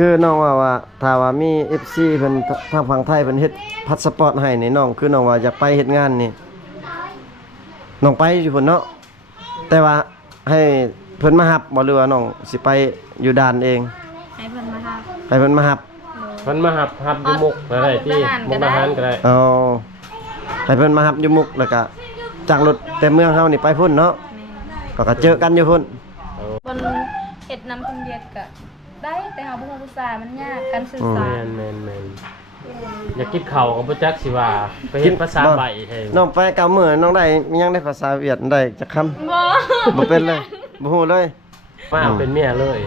คือน้องว่าถ้าว่ามี FC เพิ่นทางฝั่งไทยเพิ่นเฮ็ดพาสปอร์ตให้นี่น้องคือน้องว่าอยากไปเฮ็ดงานนี่น้องไปอยู่พุ่นเนาะแต่ว่าให้เพิ่นมารับบ่หรือว่าน้องสิไปอยู่ด่านเอง ให้เพิ่นมารับ ให้เพิ่นมารับ มันมาหับอยู่มุกอะไรที่มุกดาหารก็ได้ เอาให้เพิ่นมารับอยู่มุกแล้วก็จากรถแต่เมืองเฮานี่ไปพุ่นเนาะ แม่ ก็เจอกันอยู่พุ่น เพิ่นเฮ็ดนำคนเวียดก็ได้แต่เฮาบ่ฮู้ภาษามันยากการสื่อสาร แม่นอยากกินข้าวกับบ่จักสิว่าไปเฮ็ดภาษาใบแท้ น้องไป9มื้อน้องได้มีหยังได้ภาษาเวียดได้จักคำ บ่ บ่เป็นเลยบ่ฮู้เลย มาเอาเป็นเมียเลย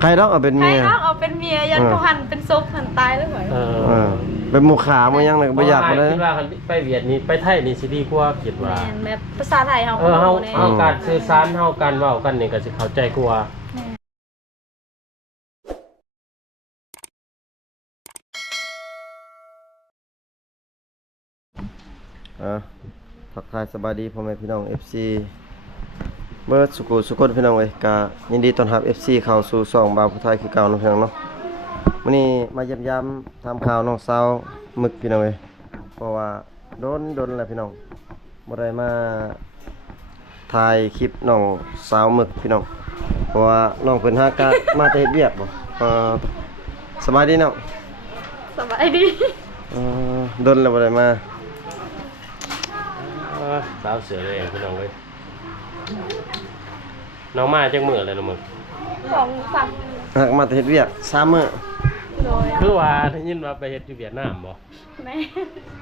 ใครดอกเอาเป็น ให้ เมีย เอาเป็นเมียยันเขาหันเป็นศพหันตายเลยเหรอ เป็นหมู่ขาบ่ยังเลยบ่อยากบ่เลย คิดว่าไปเวียดนี่ไปไทยนี่สิดีกว่าคิดว่า แม่นแบบภาษาไทยเฮา เฮาการสื่อสารเฮาการเว้ากันนี่ก็สิเข้าใจกว่า ทักทายสบายดีพ่อแม่พี่น้อง FC เบิดสุขุสุคนพี่น้องเอ้ยก็ยินดีต้อนรับ FC เข้าสู่ช่องบ่าวผู้ไทยคือเก่าเนาะพี่น้องเนาะมื้อนี้มาเยี่ยมยามทำข่าวน้องสาวหมึกพี่น้องเอ้ยเพราะว่าโดนแล้วพี่น้องบ่ได้มาถ่ายคลิปน้องสาวหมึกพี่น้องเพราะว่าน้องเพิ่นหากะมาแต่เฮ็ดเวียกบ่สบายดีเนาะ สบายดี โดนแล้วบ่ได้มา สาวเสือเลยพี่น้องเอ้ยน้องมาจักมื้อเลยน้องมึง ของสั่ง หากมาแต่เฮ็ดเวียก3มื้อ โดย คือว่าได้ยินว่าไปเฮ็ดอยู่เวียดนามบ่ แม่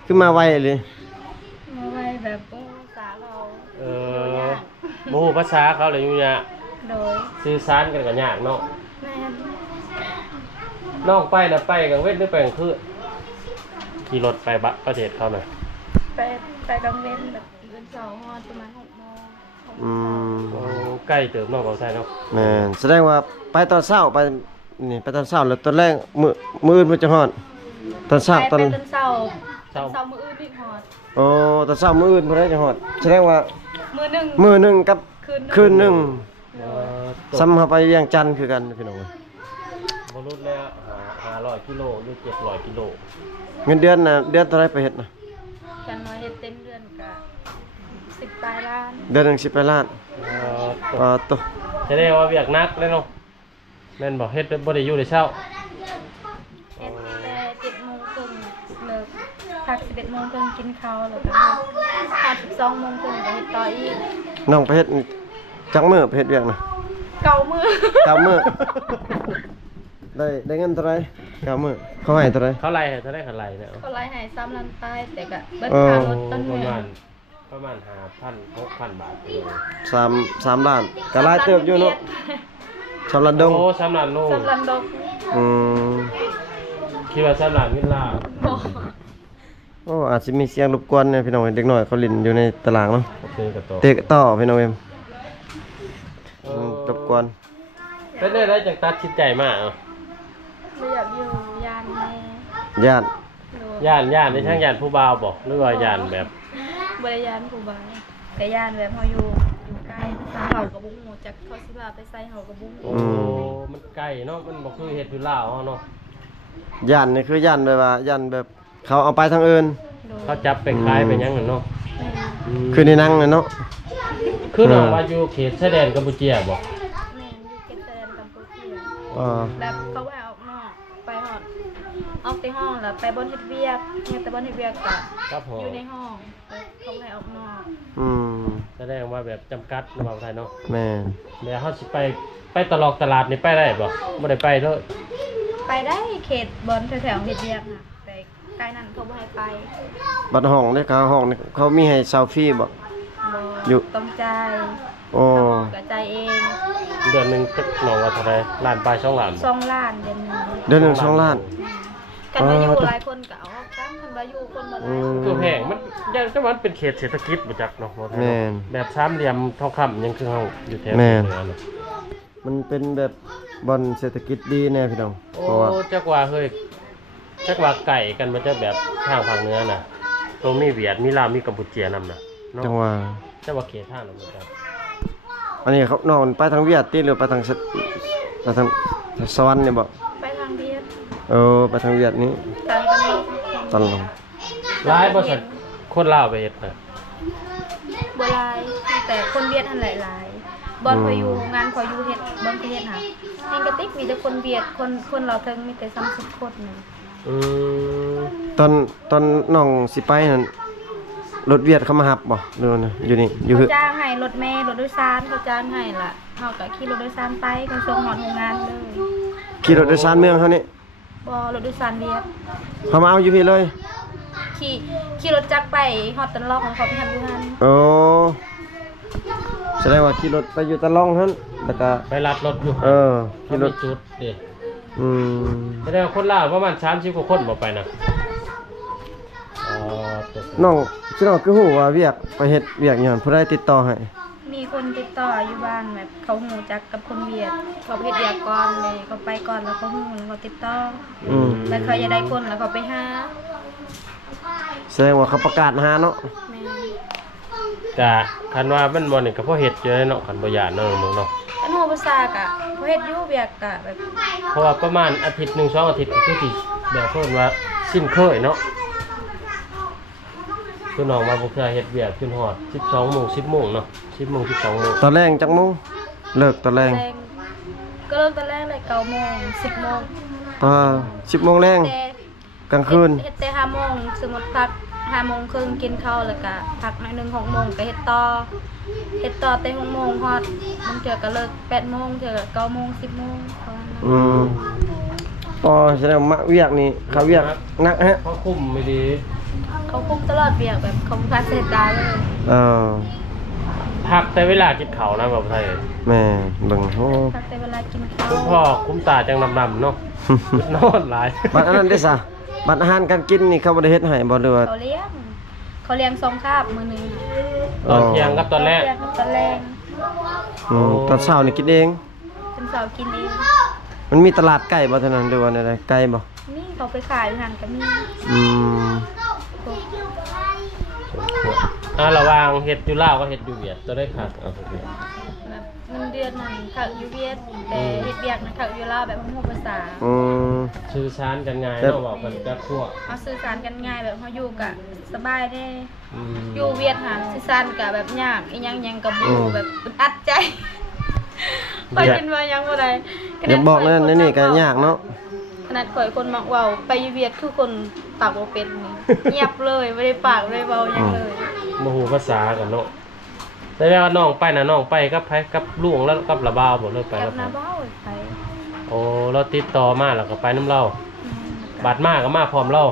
คือมาไวเลย มาไว้แบบภาษาเรา บ่ฮู้ภาษาเขาเลยอยู่เนี่ย โดย สื่อสารกันก็ยากเนาะ แม่ น้องไปน่ะไปกลางเว้นหรือไปกลางคืนขี่รถไปประเทศเขาน่ะ ไปกลางเว้นแบบเดือน2ฮอดประมาณ6 โมง อืม โอ้ใกล้เติมน้องเขาใส่เนาะ แม่นแสดงว่าไปตอนเช้าไปนี่ไปตอนเช้าแล้วตอนแรกมื้ออื่นมันจะฮอดตอนเช้าตอน ไปเช้ามื้ออื่นอีกฮอด โอ้ตอนเช้ามื้ออื่นบ่ได้จะฮอดแสดงว่า มื้อหนึง มื้อหนึงกับคืนหนึง ตก ซ้ำเฮาไปเวียงจันทน์คือกันพี่น้องเอ้ย บ่รู้แล้ว500กิโลหรือ700กิโล เงินเดือนน่ะเดือนเท่าไรไปเฮ็ดน่ะ กันน้อยเฮ็ดเต็มเดือนก็10ปลายล้าน เดือนหนึง10ไปล้าน ตกแสดงว่าเวียกหนักเลยเนาะแม่นบ่เฮ็ดบ่ได้อยู่ได้เช้า เฮ็ดแต่7 โมงครึ่งเลิกพัก11 โมงครึ่งกินข้าวแล้วก็พัก12 โมงครึ่งก็เฮ็ดต่ออีก น้องไปเฮ็ดจักมื้อไปเฮ็ดเวียกน่ะ เก่ามื้อ 9มื้อได้เงินเท่าไร9มื้อเขาให้เท่าไร เขาไล่ให้เท่าได้เขาไล่เนี่ย เขาไล่ให้3ล้านปลายแต่ก็เบิดค่ารถต้น ประ เดือ มาณ น 5,000 6,000 บาทเลย 3ล้านก็หลายเติบอยู่เนาะชำระดง โอ้3ล้านโล 3ล้านดอก อืม คิดว่า3ล้านเงินลาว บ่ โอ้อาจจะมีเสียงรบกวนเนี่ยพี่น้องเด็กน้อยเขาเลินอยู่ในตารางเนาะ โอเคกับตัว เตะต่อพี่น้องเอ็มรบกวน เป็นได้จังตัดสินใจมาเอ้า บ่อยากอยู่ยานแม่ ญาติ โดย ย่านในทางย่านผู้บ่าวบ่หรือว่าย่านแบบ บริยานผู้บายแต่ยานแบบเฮาอยู่ใกล้เขากับบุ้งหูจากเขาสิพาไปใส่เขากับบุ้ง โอ้มันไกลเนาะมันบ่คือเฮ็ดอยู่ลาวเนาะ ญาตินี่คือญาติแบบว่าญาติแบบเขาเอาไปทางอื่น เขาจับไปขายไปหยังนั่นเนาะ คือในหนังน่ะเนาะ คือน้องว่าอยู่เขตชายแดนกัมพูชาบ่ แม่นอยู่เก็บแสดงกัมพูชา อ่า แบบเขาไปออกนอกไปหอดออกที่ห้องแล้วไปบนเฮ็ดเวียกเนี่ยแต่บนเฮ็ดเวียกก็ ครับผม อยู่ในห้องแล้วเขาไปออกนอก อืม แสดงว่าแบบจำกัดระหว่างไทยเนาะ แม่น เดี๋ยวเฮาสิไปตลาดนี่ไปได้บ่บ่ได้ไปเด้อ ไปได้เขตบนแถวๆเฮ็ดเวียกน่ะแต่ใกล้นั้นเขาบ่ให้ไป บัดห้องนี่เขาห้องนี่เขามีให้เซลฟี่บ่ บ่ อยู่ ต้องจ่าย โอ้ กระจายเอง เดือนหนึงจักน้องว่าเท่าใดล้านปลาย2ล้านบ่ 2 ล้านเดือนหนึง เดือนหนึง2ล้าน กันมาอยู่หลายคนก็เอากันคันว่าอยู่คนบ่หลาย คือแพงมันยังจะมันเป็นเขตเศรษฐกิจบ่จักเนาะบ่ไทย แม่ เนาะ น แบบสามเหลี่ยมทองคำยังคือเฮาอยู่แถว แม่ เห น นือเนาะ มันเป็นแบบบ่อนเศรษฐกิจดีแน่พี่น้อง โอ้ เพราะว่า จักว่าเฮ้ยจักว่าไก่กันบ่จักแบบทางภาคเหนือน่ะตัวมีเวียดมีลาวมีกัมพูชานำน่ะเนาะ จังหว่า จักว่าเขตทางนั้นบ่จัก อันนี้เขานอนไปทางเวียดติหรือไปทางไปทางสวรรค์เนี่ยบ่ ไปทาง างเวียด ไปทางเวียดนี้ ทางกันลง ตอนลง หลายบ่ซั่นคนลาวไปเฮ็ดน่ะ บ่หลายแต่คนเวียดหั่นหลายๆบอนพออยู่งานพออยู่เฮ็ดบอนพอเฮ็ดหาแห่งกระติกมีแต่คนเวียดคนลาวเทิงมีแต่30คนนึง อืม ตอนน้องสิไปนั่นรถเวียดเขามารับบ่หรือว่าน่ะอยู่นี่อยู่ เขา คือ จ้างให้รถเมล์รถโดยสารเขาจ้างให้ล่ะเฮาก็ขี่รถโดยสารไปเขาส่งฮอดโรงงานเลย ขี่รถโดยสารเมืองเขานี่ บ่รถโดยสารเวียด เขามาเอาอยู่พี่เลย ขี่รถจักรไปฮอดตันลอกของเขาไปทำอยู่หั่น โอ้แสดงว่าขี่รถไปอยู่ตะล่องหั่นแล้วก็ ไปรับรถอยู่ ขี่รถ มีจุดดิ อืม แสดงว่าคนลาวประมาณ30กว่าคนบ่ไปน่ะอ๋อตัว น้องสิน้องคือฮู้ว่าเวียกไปเฮ็ดเวียกหยังผู้ใดติดต่อให้ มีคนติดต่ออยู่บ้านแบบเขาหูจักกับคนเวียดเขาไปเฮ็ดเวียกก่อนเลยเขาไปก่อนแล้วเขาหูแล้วเขาติดต่อ อืม แล้วเขาจะได้คนแล้วเขาไปหา แสดงว่าเขาประกาศหาเนาะ แม่ กะคันว่ามันบ่นี่ก็เพราะเฮ็ดอยู่เนาะคันบ่ย่านเนาะมึงเนาะ อันหูภาษากะเขาเฮ็ดอยู่เวียกกะแบบ เพราะว่าประมาณอาทิตย์หนึ่ง2อาทิตย์ก็คือสิแบบเพิ่นว่าสิ้นเคยเนาะคือน้องมาบ่เคยเฮ็ดเวียกจนฮอด 12:00 น 10:00 นเนาะ 10:00 น 12:00 น ตอนแรกจักโมงเลิกตอนแรก แรงก็เริ่มตอนแรกเลย9 โมง 10 โมง 10 โมงแรง แต่ กลางคืน เฮ็ดแต่5 โมงสมมุติพัก5 โมงครึ่งกินข้าวแล้วก็พักหน่อยหนึง6 โมงก็เฮ็ดต่อแต่6 โมงฮอดบางเทื่อก็เลิก8 โมงเทื่อก็9 โมง 10 โมงประมาณนั้น อืมแสดงว่าเวียกนี่เขาเวียกหนักฮะ เพราะคุมไม่ดี เขาคุมตลอดเวียกแบบเขาพาเสร็จดาเลย เออ พักแต่เวลากินข้าวนะแบบไทย แม่เบิ่งโอ้ พักแต่เวลากินข้าว คุณพ่อคุ้มตาจังดำๆเนาะ นอนหลาย บัดอันนั้นได้ซะบัดอาหารการกินนี่เขาบ่ได้เฮ็ดให้บ่หรือว่า เขาเลี้ยง2 คาบมื้อหนึง ตอนเที่ยงกับตอนแรก เลี้ยงตอนแรก ตอนเช้านี่กินเอง เป็นสาวกินเอง มันมีตลาดใกล้บ่เท่านั้นหรือว่าใดๆไกลบ่ นี่เขาไปขายอยู่หั่นก็มี อืม ระหว่างเฮ็ดอยู่ลาวก็เฮ็ดอยู่เวียดตัวได้ขาดเอาเวียด แบบเงินเดือนนั่นเขาอยู่เวียดแต่เฮ็ดเวียกนะเขาอยู่ลาวแบบฮู้ภาษา อืม สื่อสารกันง่ายเนาะบอกกันกับพวก เอาสื่อสารกันง่ายแบบเขาอยู่กะสบายเด้ อืม อยู่เวียดหาสื่อสารกะแบบยากอีหยังก็บ่แบบอึดอัดใจไปกินว่ายังบ่ได้ อย่าบอกนั่นนี่ก็ยากเนาะ ขนาดข่อยคนมักเว้าไปอยู่เวียดคือคนปากบ่เป็นนี่เงียบเลยไม่ได้ปากไม่ได้เว้าหยังเลย บ่ฮู้ภาษากันเนาะแต่ว่าน้องไปน่ะน้องไปกับไผกับลุงแล้วกับระบาวบ่เลยไป แบ กั บบ หน้า ไผ เบ้าไป โอ้เราติดต่อมาแล้วก็ไปน้ำเราบัดมาก็มาพร้อมเรา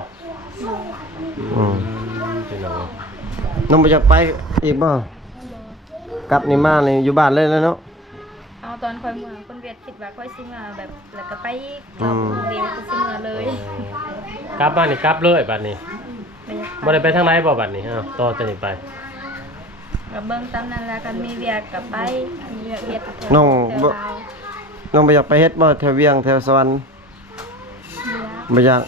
อืม พี่น้อง น้องบ่อยากไปอีกบ่กลับนี่มานี่อยู่บ้านเลยแล้วเนาะ เอาตอนข่อยเมืองคนเวียดคิดว่าข่อยสิมาแบบแล้วก็ไปอีกเราเดียวก็สิมาเลย กลับมานี่กลับเลยบัดนี้ ไม่อยาก บ่ได้ไปทางไหนบ่บัดนี้ต่อจากนี้ไป กับเบิ่งตามนั้นแล้วกันมีเวียกกับไปมีเวียกเฮ็ดแถว น้อง แถว บ่ ลาว น้องบ่อยากไปเฮ็ดบ่แถวเวียงแถวสวรรค์ เวียก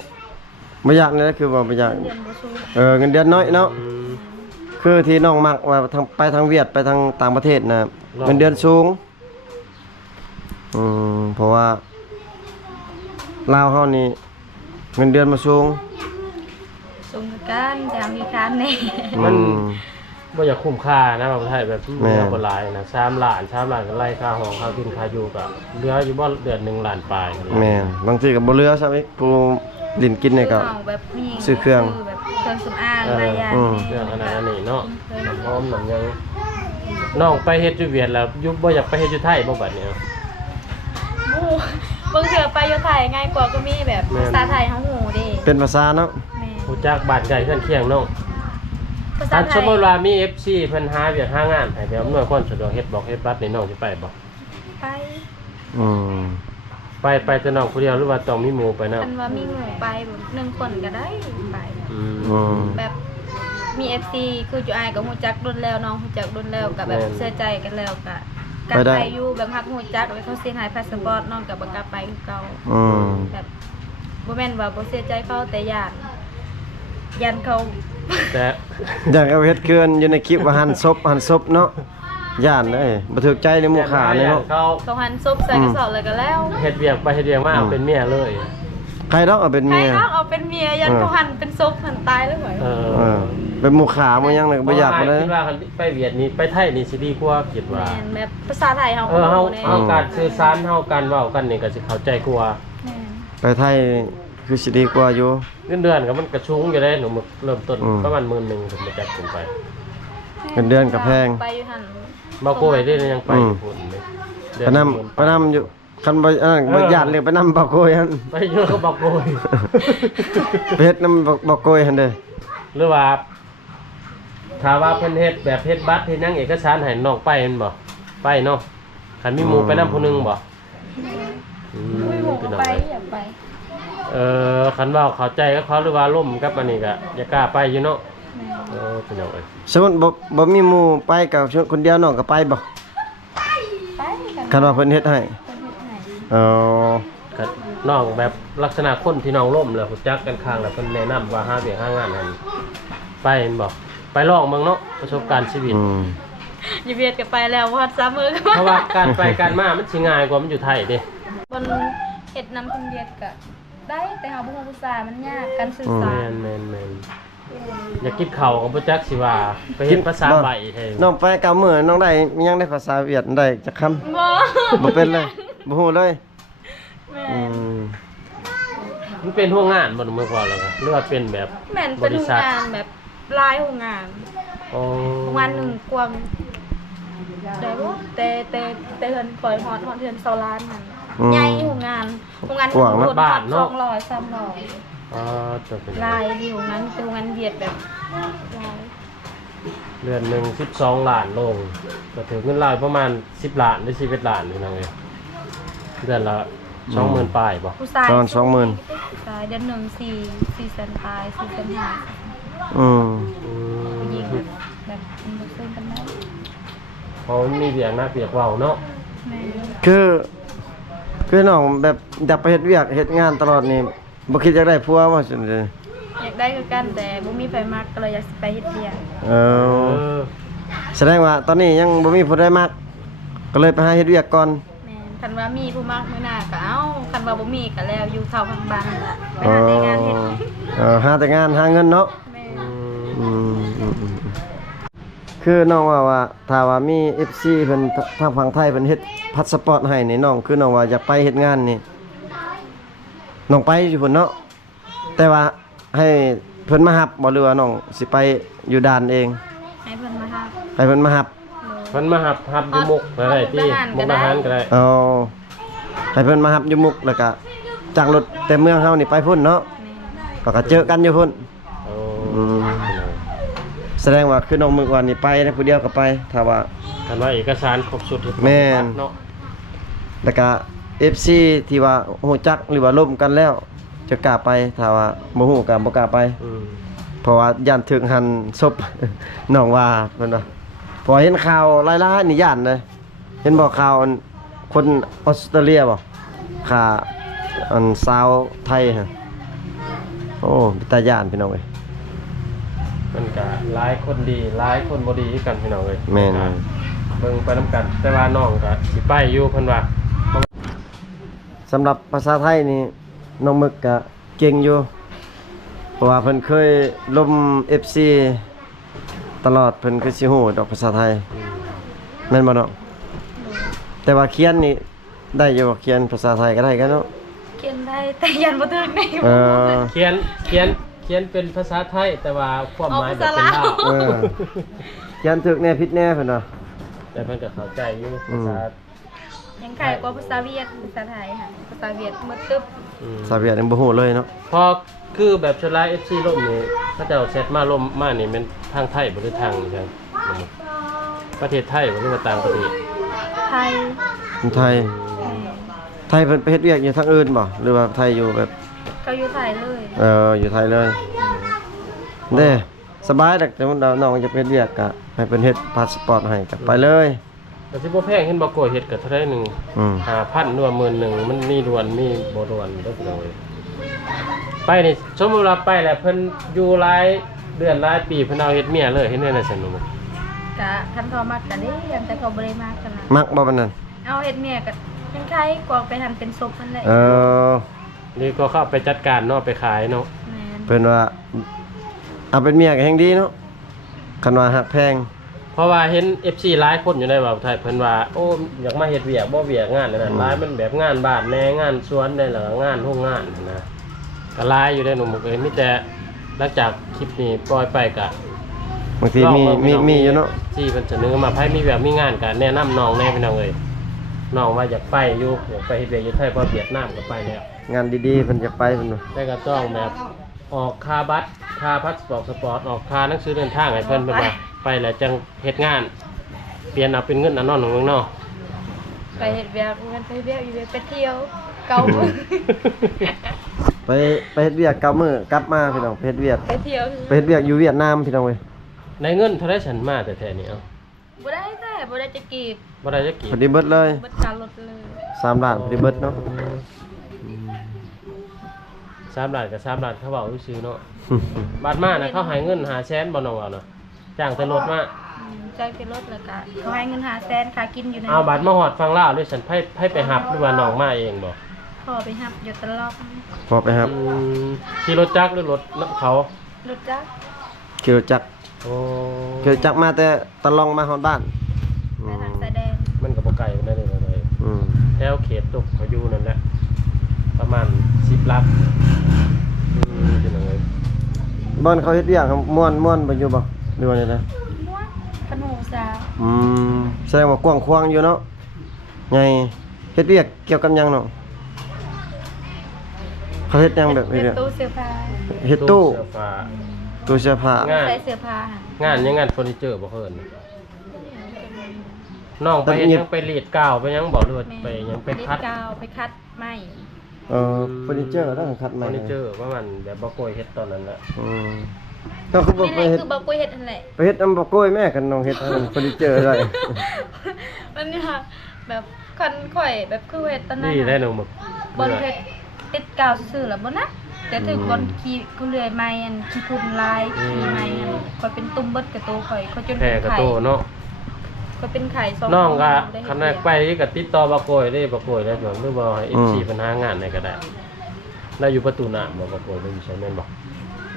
บ่อยากนี่คือว่าบ่อยาก เรียนบ่สูง เงินเดือนน้อยเนาะ อืม คือที่น้องมักว่าทางไปทางเวียดไปทางต่างประเทศนะ ลอง เงินเดือนสูงเพราะว่าลาวเฮานี่เงินเดือนมาสูง สูงคือกันแต่มีการแน่ มัน อืม บ่อยากคุ้มค่านะแบบไทยแบบ แม่ เงินบ่หลายนะ3ล้านก็ไล่ค่าห้องค่ากินค่าอยู่ก็เหลืออยู่บ่เดือน1ล้านปลาย แม่นบางทีก็บ่เหลือซะอีกผู้ลิ้นกินนี่ก็ เอาแบบมี ซื้อเครื่อง แบบเครื่องสำอางหลายอย่าง เรื่องอันนั้นอันนี้เนาะน้ำหอมน้ำยังน้องไปเฮ็ดอยู่เวียดแล้วอยู่บ่อยากไปเฮ็ดอยู่ไทยบ่บัดนี้ หมู่บางเทื่อไปอยู่ไทยง่ายกว่าก็มีแบบ แม่น ภาษาไทยเฮาฮู้เด้ เป็นภาษาเนาะ แม่ รู้จักบ้านใกล้เพื่อนเคียงน้อง ภาษา ถ้า ไท ส ย มมุติว่ามี FC เพิ่นหาเวียกหางานให้ไปอำนวยความสะดวกเฮ็ดบอกเฮ็ดบัตรนี่น้องสิไปบ่ ไป อืม ไปแต่น้องผู้เดียวหรือว่าต้องมีหมู่ไปนำ อันว่ามีหมู่ไปแบบ1คนก็ได้ไป อืม อืม แบบมี FC คือจุอายก็ฮู้จักรุ่นแล้วน้องฮู้จักรุ่นแล้วก็แบบเชื่อใจกันแล้วก็กลับไปอยู่แบบฮักฮู้จักแล้วเขาเซ็นให้พาสปอร์ตน้องก็บ่กลับไปคือเก่า อืม แบบบ่แม่นว่าบ่เสียใจเขาแต่ย่านเขา แต่ อยากเอาเฮ็ดเกินอยู่ในคลิปว่าหันศพเนาะ ย่านได้บ่ถูกใจในหมู่ขาเลยเนาะ เขา เขาหันซุปใส่กระสอบเลยก็แล้ว เฮ็ดเวียกไปเฮ็ดเวียกมาเอาเป็นเมียเลย ใครต้องเอาเป็น ใคร เมีย เขาเอาเป็นเมียยันเขาหันเป็นซุปหันตายแล้วเหรอ เอ เออเป็นหมู่ขาบ่ยังเลยบ่อยากบ่ได้ คิดว่าคันไปเวียดนี่ไปไทยนี่สิดีกว่าคิดว่า แม่นแบบภาษาไทยเขา เออเฮา แน่ เฮาการสื่อสารเฮาการเว้ากันนี่ก็สิเข้าใจกว่า แม่น ไปไทยคือสิดีกว่าอยู่ เงินเดือนก็มันกระชุงอยู่เลยหนูเริ่มต้น อืม ประมาณ10,000ผมมาจับขึ้นไป เงินเดือนก็แพง ไปอยู่หัน บ่โกยได้ยังไปญี่ปุ่นเลยเดือ ไปนำอยู่คันบ่อันนั้นบ่ญาติเลยไปนำบ่โกยหั่น ไปอยู่ก็บ่โกย ไปเฮ็ดนำบ่โกยหั่นเด้อ หรือว่าถ้าว่าเพิ่นเฮ็ดแบบเฮ็ดบัตรเฮ็ดหยังเอกสารให้น้องไปแม่นบ่ไปเนาะคันมีหมู่ไปนำผู้หนึงบ่อืม ไม่บอก พี่น้อง ไป เอ้ย อย่าไป คันเว้าเข้าใจกับเขาหรือว่าล่มกับอันนี้ก็อย่ากล้าไปอยู่เนาะ แม่น พี่น้องเอ้ย สมมุติบ่มีหมู่ไปกับคนเดียวน้องก็ไปบ่ ไปกัน คันว่าเพิ่นเฮ็ดให้ คนที่ไหน อ๋อ ก็น้องแบบลักษณะคนที่น้องล่มแล้วรู้จักกันข้างแล้วเพิ่นแนะนำว่าหาเวียกหางานให้ไปแม่นบ่ไปลองเบิ่งเนาะประสบการณ์ชีวิต อืม อย่าเบียดกันไปแล้ววัดซ้ำมือกัน เพราะว่าการไปการมามันสิง่ายกว่ามันอยู่ไทยเด้ บนเห็ดน้ำคนเบียดก็ได้แต่เฮาบ่ฮู้ภาษามันยากการสื่อสา แม่ ร นอยากกินข้าวของบ่จักสิว่าไปเฮ็ดภาษาใบให้ น้องไปกับมื้อน้องได้มียังได้ภาษาเวียดได้จักคำ บ่ บ่เป็นเลยบ่ฮู้เลย แม่ อื น ม มันเป็นหัวงานบ่มื้อก่อนแล้วก็หรือว่าเป็นแบบ แม่นเป็นโรงงานแบบลายโรงงาน อ๋อ โรงงานหนึ่งกวางได้บ่แต่เฮือนปล่อยฮอดเฮือนเซาล้านนั่นใหญ่โรงงานบ้านเนาะ200 300 อ๋อจบเป็น ลายที่โรงงานเป็นโรงงานเวียดแบบลาย เดือนหนึง12ล้านลงก็ถือเงินรายประมาณ10ล้านหรือ11ล้านนี่นะเว้ยเดือนละ 20,000ปลายบ่ ผู้ชาย ประมาณ20,000 ผู้ชายเดือนหนึ่ง4แสนปลาย4แสนห้า อืม อื ผู้หญิง ม แบบมันซื้อกันได้ เพราะมันมีเวียกนักเวียกเว้าเนาะ แม่ คือน้องแบบอยากไปเฮ็ดเวียกเฮ็ดงานตลอดนี่บ่คิดอยากได้ผัวว่าซั่นเด้อ อยากได้คือกันแต่บ่มีไฟมักก็เลยอยากสิไปเฮ็ดเวียก เอ เอ อ อ แสดงว่าตอนนี้ยังบ่มีผู้ใดมักก็เลยไปหาเฮ็ดเวียกก่อน แม่นคันว่ามีผู้มักมื้อหน้าก็เอาคันว่าบ่มีก็แล้วอยู่เท่าข้างบ้านนั่นล่ะไปหาแต่งานเฮ็ด หาแต่งานหาเงินเนาะ แม่ อืม คือน้องว่าถ้าว่ามี FC เพิ่นทางฝั่งไทยเพิ่นเฮ็ดพาสปอร์ตให้นี่น้องคือน้องว่าอยากไปเฮ็ดงานนี่น้องไปอยู่พุ่นเนาะแต่ว่าให้เพิ่นมารับบ่หรือว่าน้องสิไปอยู่ด่านเอง ให้เพิ่นมารับ ให้เพิ่นมารับ มันมาหับอยู่มุกอะไรที่มุกอาหารก็ได้ เอาให้เพิ่นมารับอยู่มุกแล้วก็จากรถแต่เมืองเฮานี่ไปพุ่นเนาะ แม่ ก็เจอกันอยู่พุ่น โอ้ อืม แสดงว่าคือน้องมึกวันนี้ไปนะผู้เดียวก็ไปถ้าว่า กันว่าเอกสารครบสุด แม่น เนาะ แล้วก็ FC ที่ว่าฮู้จักหรือว่าร่วมกันแล้ว จะกล้าไปถ้าว่าบ่ฮู้ก็บ่กล้าไป อืม เพราะว่าย่านถึงหันศพ น้องว่าเพิ่นว่าเพอเห็นข่าวหลายๆนี่ย่านเลยเห็นบ่ข่าวอันคนออสเตรเลียบ่ค่าอันสาวไทยฮะโอ้เป็นตาย่านพี่น้องเอ้ย มันก็หลายคนดีหลายคนบ่ดีคือกันพี่น้องเอ้ย แม่น เบิ่งไปนํกัน แต่ว่าน้องก็สิไปอยู่เพิ่นว่า สำหรับภาษาไทยนี่น้องมึกก็เก่งอยู่เพราะว่าเพิ่นเคยลม FC ตลอดเพิ่นคือสิฮู้ดอกภาษาไทยแม่นบ่เนาะแต่ว่าเขียนนี่ได้อยู่บ่เขียนภาษาไทยก็ได้กันเนาะ เขียนได้แต่ยันบ่ถึงได้ เออ เขียนเป็นภาษาไทยแต่ว่าความหมายแบบเป็นลาว เออเขียนถูกแน่ผิดแน่เพิ่นว่า แต่เพิ่นก็เข้าใจอยู่ภาษา ยังไข่กว่าภาษาเวียดภาษาไทยค่ะภาษาเวียดมืดตึ๊บ อืม ภาษาเวียดยังบ่ฮู้เลยเนาะ พอคือแบบชลาย FC ล่มนี่เขาเจ้าเซตมาล่มมานี่มันทางไทยบ่หรือทางนี่จังประเทศไทยบ่หรือว่าต่างประเทศ ไทย คนไทยไทยเพิ่นไปเฮ็ดเวียกอยู่ทางอื่นบ่หรือว่าไทยอยู่แบบ เขาอยู่ไทยเลย อยู่ไทยเลยเด้สบายดอกแต่ว่าน้องจะไปเฮ็ดเวียกก็ให้เพิ่นเฮ็ดพาสปอร์ตให้ก็ไปเลย แต่สิบ่แพงเห็นบ่โกยเฮ็ดก็เท่าใดหนึง อืม 5,000หรือว่า10,000มันมีด่วนมีบ่ด่วนเด้อพี่น้องเอ้ยไปนี่สมมุติว่าไปแล้วเพิ่นอยู่หลายเดือนหลายปีเพิ่นเอาเฮ็ดเมียเลยเฮ็ดแน่น่ะสนุก กะคันเขามักกะได้แต่เขาบ่ได้มากขนาด มักบ่ปานนั้น เอาเฮ็ดเมียก็ยังไคกว่าไปหันเป็นศพนั่นแหละ เออ นี่ก็เข้าไปจัดการเนาะไปขายเนาะ แม่น เพิ่นว่าเอาเป็นเมียก็แฮงดีเนาะคันว่าฮักแพง เพราะว่าเห็น FC หลายคนอยู่ในบ่าวไทยเพิ่นว่าโอ้อยากมาเฮ็ดเวียกบ่เวียกงานนั่นน่ะหลายมันแบบงานบ้านแหน่งานสวนได้แล้วก็งานโรงงานนะก็หลายอยู่ได้หนุ่มเอ้ยมีแต่หลังจากคลิปนี้ปล่อยไปก็ บางทีมีอยู่เนาะ ที่เพิ่นเสนอมาให้มีแบบมีงานก็แนะนำน้องแน่พี่น้องเอ้ยน้องว่าอยากไปอยู่อยากไปเฮ็ดเวียกอยู่ไทยเพราะเวียดนามก็ไปแล้ว งานดีๆเพิ่นจะไปเพิ่นว่า แต่ก็ต้องแบบออกค่าบัตรค่าพาสปอร์ตออกค่าหนังสือเดินทางให้เพิ่นว่าไปแล้วจังเฮ็ดงาน เปลี่ยนเอาเป็นเงินอันนอนของเมืองนอก ไปเฮ็ดเวียกเงินไปเวียกอยู่เวียกไปเที่ยวเกามือ ไปเฮ็ดเวียก9มื้อกลับมาพี่น้องไปเฮ็ดเวียก ไปเที่ยว ไปเฮ็ดเวียกอยู่เวียดนามพี่น้องเว้ย ในเงินเท่าไรฉันมาแต่แท้ๆนี่เอ้า บ่ได้แต่บ่ได้จะกีบ บ่ได้จักกี่ พอดีเบิดเลย เบิดการลดเลย 3ล้านพอดีเบิดเนาะ 3ล้านกับ3ล้านเขาเว้าซื่อๆเนาะบาทมาน่ะเขาให้เงิน500,000บ่น้องว่าเนาะจ้างแต่รถมา ใจเป็นรถแล้วก็เขาให้เงิน500,000ค่ากินอยู่ใน เอาบาทมาฮอดฟังลาวด้วยฉันให้ไปหับหรือว่าน้องมาเองบ่ พอไปหับอยู่ตลอด พอไปครับ ขี่รถจักรหรือรถเขา รถจักร ขี่รถจักร โอ้ ขี่รถจักรมาแต่ตะลองมาฮอดบ้าน ไปทางสายแดน มันก็บ่ไกลปานใดเลย อืม แถวเขตตกเขาอยู่นั่นแหละประมาณ10ลักเป็นจังได๋ บ้านเขาเฮ็ดเวียกครับม่วนบ่อยู่บ่หรือว่าไงนะ ม้วนขนมสาว แสดงว่ากว้างขวางอยู่เนาะไงเฮ็ดเวียกเกี่ยวกับหยังเนาะเขาเฮ็ดหยังแบบ เป็ นี้ น เนี่ย ตู้เสื้อผ้า เฮ็ดตู้ เสื้อผ้า ตู้เสื้อผ้า งาน ใส่เสื้อผ้าหั่น งานยังงานเฟอร์นิเจอร์บ่เพิ่นน้องไปเฮ็ดหยังไปรีดกาวไปหยังบ่หรือว่าไปหยังไปคัด ลิปกาวไปคัดไม้ เฟอร์นิเจอร์ต้องคัด เฟ มา อร์นิเจอร์ว่ามันแบบบ่โกยเฮ็ดตอนนั้นแหละ ก็คือบ่ นี่ ไป แหละ เฮ็ด คือบ่กุ้ยเฮ็ดนั่นแหละ ไปเฮ็ดบ่โกยแม่กันน้องเฮ็ดอันเฟอร์นิเจอร์ได้ มันเนี่ยแบบคันข่อยแบบคือเฮ็ดตอนนั้น นี่ได้ น่ะ หนูหมึก บนเฮ็ดติดกาวซื่อๆแล้วบ่นะแต่ถึงบนขี้กูเลื่อยไม้อันขี้พุ่นลายขี้ไม้อันข่อยเป็นตุ่มเบิดกับตัวข่อยจน แพร่ เป็น กระ ไข่ โตเนาะ ข่อยเป็นไข่สอง น้องก็ ได้เฮ็ด คันแรกไปก็ติดต่อบ่โกยได้บ่โกยได้บ่หรือบ่ให้ FC ปัญหางานได้ก็ได้แล้วอยู่ประตูน้ำบ่โกยได้อยู่ใช่แม่นบ่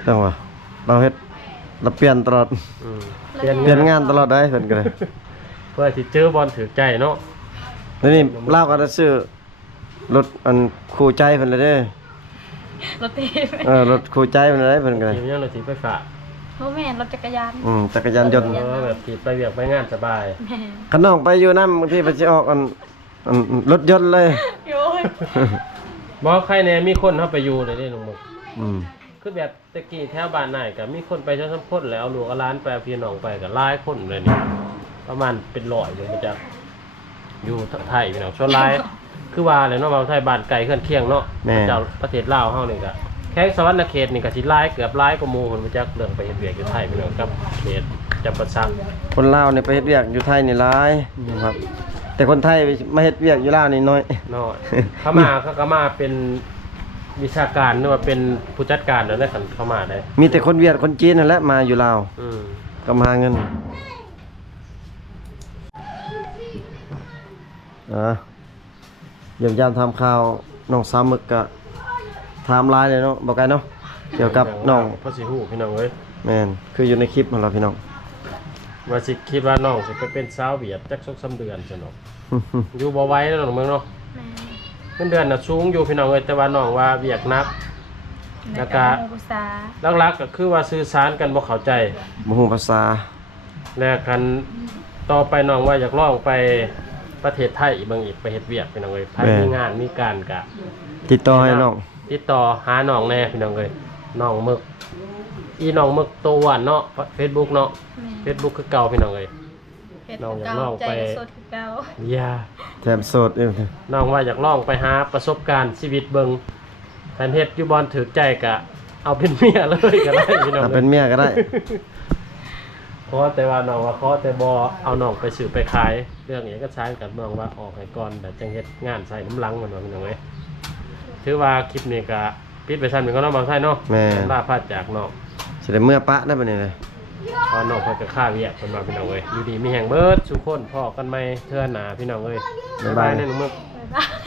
จังว่าเราเฮ็ดเราเปลี่ยนตลอด อืม เปลี่ยนงานตลอดได้เพิ่นก็ได้ เพื่อสิเจอบอลถือใจเนาะ แล้วนี่ลาวก็ได้ซื้อรถอันคู่ใจเพิ่นเลยเด้ รถเทพ รถคู่ใจเพิ่นเลยเพิ่นก็ได้ ทีมยังรถถีบไฟฟ้า บ่แม่นรถจักรยาน จักรยานยนต์ แบบถีบไปเวียกไปงานสบาย แม่น คันน้องไปอยู่นำบางทีเพิ่นสิออกอันรถยนต์เลย โอ้ย บ่ใครแน่มีคนเฮาไปอยู่ได้เด้ลุงหมึก อืม คือแบบตะกี้แถวบ้านไหนก็มีคนไปเท่าสามคนแล้วเอาลูกเอาหล้านไปเอาพี่น้องไปก็หลายคนเลยนี่ประมาณเป็นร้อยเลยมาจากอยู่ไทยพี่น้องส่วนหลาย คือว่าแหละเนาะว่าไทยบ้านไกลเคลื่อนเคียงเนาะเจ้าประเทศลาวเฮานี่ก็แข้งสวรรณเขตนี่ก็สิหลายเกือบหลายกว่าหมู่เพิ่นมาจากเรื่องไปเฮ็ดเวียกอยู่ไทยพี่น้องกับเขตจำปาสัก คนลาวนี่ไปเฮ็ดเวียกอยู่ไทยนี่หลายครับ แต่คนไทยมาเฮ็ดเวียกอยู่ลาวนี่น้อย น้อยเขามาเขาก็มาเป็นวิชาการหรือว่าเป็นผู้จัดการนั่นแหละคันเข้ามาได้ มีแต่คนเวียดคนจีนนั่นแหละมาอยู่ลาว อืม ก็มาหาเงินเยี่ยมยามทำข่าวน้องสามมึกกะไทม์ไลน์เลยเนาะบอกกันเนาะเกี่ยวกับน้อง พระสิฮู้พี่น้องเอ้ย แม่นคืออยู่ในคลิปของเราพี่น้อง ว่าสิคิดว่าน้องสิไปเป็นสาวเวียดจัก2-3เดือนซั่นเนาะอยู่บ่ไหวแล้วน้องเมืองเนาะ แม่น เงินเดือนน่ะสูงอยู่พี่น้องเอ้ยแต่ว่าน้องว่าเวียกหนัก แล้วก็ หมู่ภาษา หลักๆก็คือว่าสื่อสารกันบ่เข้าใจ บ่ฮู้ภาษา และคันต่อไปน้องว่าอยากลองไปประเทศไทยเบิ่งอีกไปเฮ็ดเวียกพี่น้องเอ้ยภายมีงานมีการกะ ติดต่อให้น้อง ติดต่อหาน้องแน่พี่น้องเอ้ยน้องมึกอีน้องมึกโตหวานเนาะ Facebook เนาะ แม่น Facebook คือเก่าพี่น้องเอ้ย เฮ็ด น้องอยาก เก่า ลอง ใจ ไป สดคือเก่า อย่า แถมโสดเอง น้องว่าอยากลองไปหาประสบการณ์ชีวิตเบิ่งคันเฮ็ดอยู่บ่ถูกใจกะเอาเป็นเมียเลยก็ได้พี่น้อง ถ้า อ้ย เป็นเมียก็ได้ ขอแต่ว่าน้องว่าขอแต่บ่เอาน้องไปซื้อไปขายเรื่องเอกสารกับน้องว่าออกให้ก่อนแต่จังเฮ็ดงานใส่น้ำลังมันว่าพี่น้องเอ้ยถือว่าคลิปนี้ก็ปิดไปซั่นเป็นก็น้องบางไสเนาะ แม่ ลาพาจากน้อง สิได้เมื่อปะได้บัดนี้เลย พอน้องเพิ่นก็ค่าเวียกเพิ่นว่าพี่น้องเอ้ยอยู่ดีมีแห่งเบิดทุกคนพอกันใหม่เทื่อหน้าพี่น้องเอ้ยบ๊ายบายนะน้องมึก บ๊ายบาย